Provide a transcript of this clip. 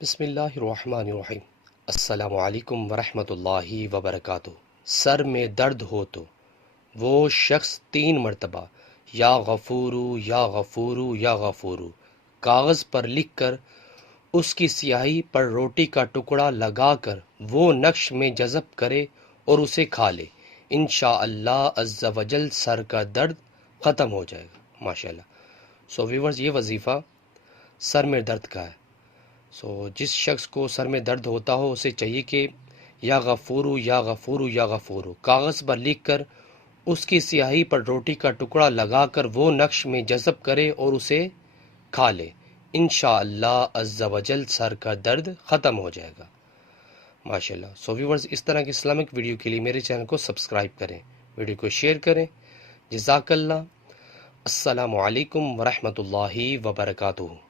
بسم اللہ الرحمن الرحیم۔ السلام علیکم ورحمۃ اللہ وبرکاتہ۔ سر میں درد ہو تو وہ شخص 3 مرتبہ یا غفورو یا غفورو یا غفورو کاغذ پر لکھ کر اس کی سیاہی پر روٹی کا ٹکڑا لگا کر وہ نقش میں جذب کرے اور اسے کھا لے، انشاءاللہ عز و جل سر کا درد ختم ہو جائے گا۔ ماشاءاللہ۔ سو ویورز، یہ وظیفہ سر میں درد کا ہے۔ جس شخص کو سر میں درد ہوتا ہو اسے چاہیے کہ یا غفورو یا غفورو یا غفورو کاغذ پر لکھ کر اس کی سیاہی پر روٹی کا ٹکڑا لگا کر وہ نقش میں جذب کرے اور اسے کھا لے، انشاءاللہ عز و جل سر کا درد ختم ہو جائے گا۔ ماشاءاللہ۔ ویورز، اس طرح کی اسلامک ویڈیو کے لیے میرے چینل کو سبسکرائب کریں، ویڈیو کو شیئر کریں۔ جزاک اللہ۔ السلام علیکم ورحمۃ اللہ وبرکاتہ۔